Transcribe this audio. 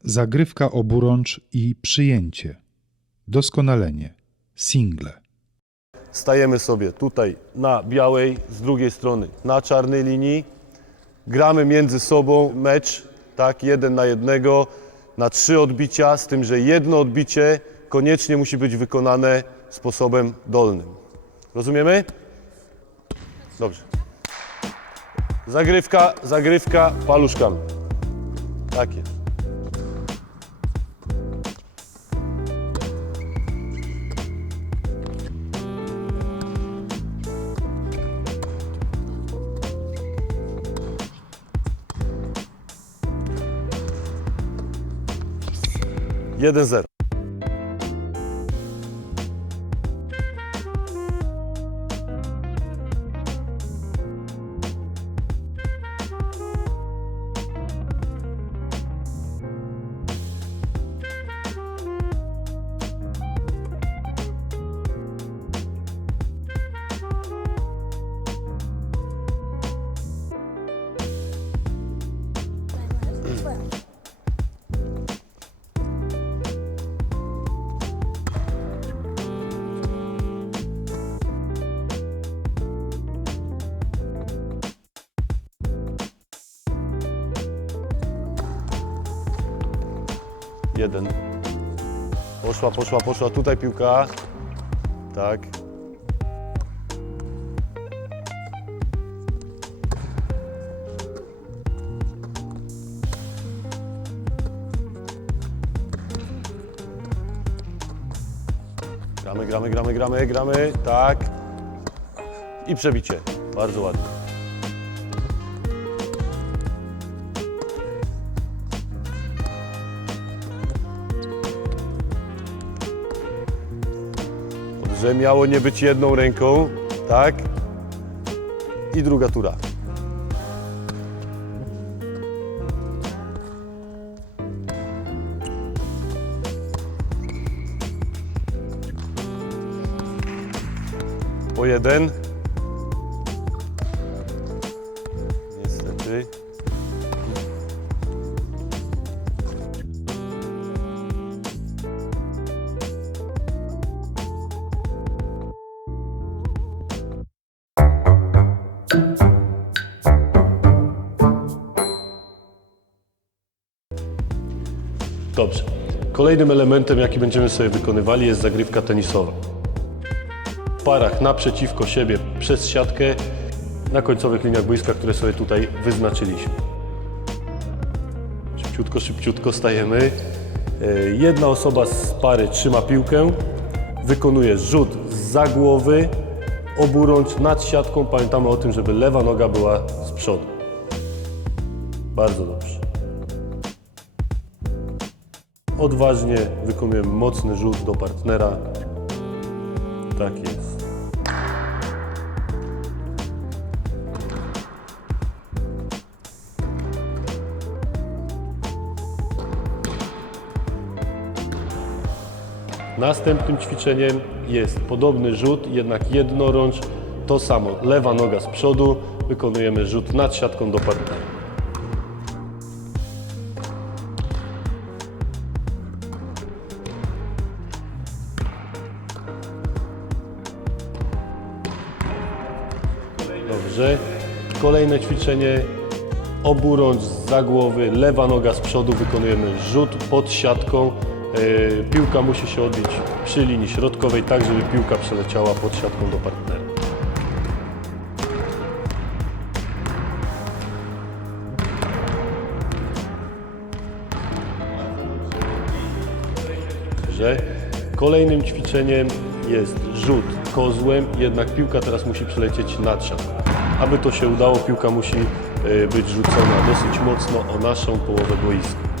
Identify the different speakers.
Speaker 1: Zagrywka oburącz i przyjęcie. Doskonalenie. Single.
Speaker 2: Stajemy sobie tutaj na białej, z drugiej strony na czarnej linii. Gramy między sobą mecz, tak, jeden na jednego, na trzy odbicia, z tym, że jedno odbicie koniecznie musi być wykonane sposobem dolnym. Rozumiemy? Dobrze. Zagrywka, zagrywka paluszkami. Tak jest. Jeden zero. Jeden. Poszła, poszła, poszła. Tutaj piłka. Tak. Gramy, gramy, gramy, gramy, gramy. Tak. I przebicie. Bardzo ładnie. Dobrze, miało nie być jedną ręką, tak? I druga tura. Po jeden. Niestety. Dobrze. Kolejnym elementem, jaki będziemy sobie wykonywali, jest zagrywka tenisowa. Parach naprzeciwko siebie przez siatkę na końcowych liniach boiska, które sobie tutaj wyznaczyliśmy. Szybciutko, szybciutko stajemy. E, Jedna osoba z pary trzyma piłkę, wykonuje rzut za głowy, oburącz nad siatką. Pamiętamy o tym, żeby lewa noga była z przodu. Bardzo dobrze. Odważnie wykonujemy mocny rzut do partnera. Tak jest. Następnym ćwiczeniem jest podobny rzut, jednak jednorącz. To samo, lewa noga z przodu, wykonujemy rzut nad siatką do partnera. Dobrze. Kolejne ćwiczenie. Oburącz za głowy, lewa noga z przodu. Wykonujemy rzut pod siatką. Yy, Piłka musi się odbić przy linii środkowej, tak żeby piłka przeleciała pod siatką do partnera. Dobrze. Kolejnym ćwiczeniem jest rzut kozłem, jednak piłka teraz musi przelecieć nad siatką. Aby to się udało, piłka musi y, być rzucona dosyć mocno o naszą połowę boiska.